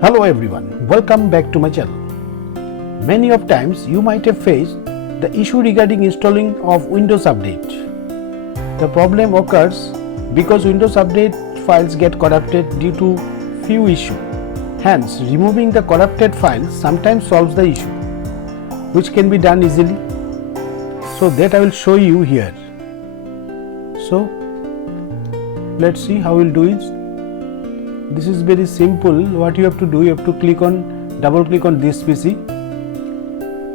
Hello everyone, welcome back to my channel. Many of times you might have faced the issue regarding installing of Windows Update. The problem occurs because Windows Update files get corrupted due to few issues. Hence, removing the corrupted files sometimes solves the issue, which can be done easily. So that I will show you here. So let's see how we'll do it. This is very simple. What you have to do, you have to double click on this PC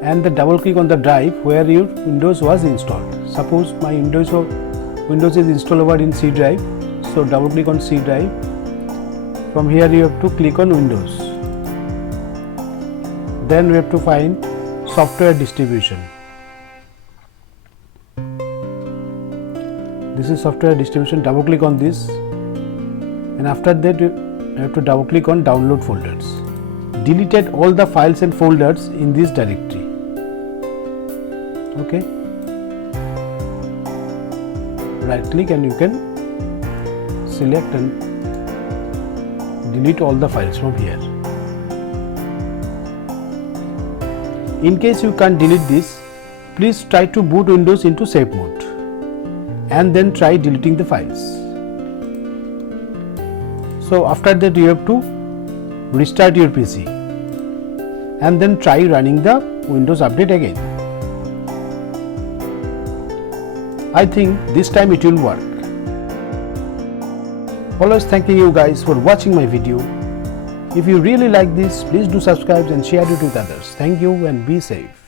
and double click on the drive where your Windows was installed. Suppose my Windows is installed over in C drive, so double click on C drive. From here you have to click on Windows. Then we have to find software distribution. This is software distribution. Double click on this, and after that you have to double click on download folders. Deleted all the files and folders in this directory. Okay, right click and you can select and delete all the files from here. In case you can't delete this, please try to boot Windows into safe mode and then try deleting the files. So after that you have to restart your PC and then try running the Windows Update again. I think this time it will work. Always thanking you guys for watching my video. If you really like this, please do subscribe and share it with others. Thank you and be safe.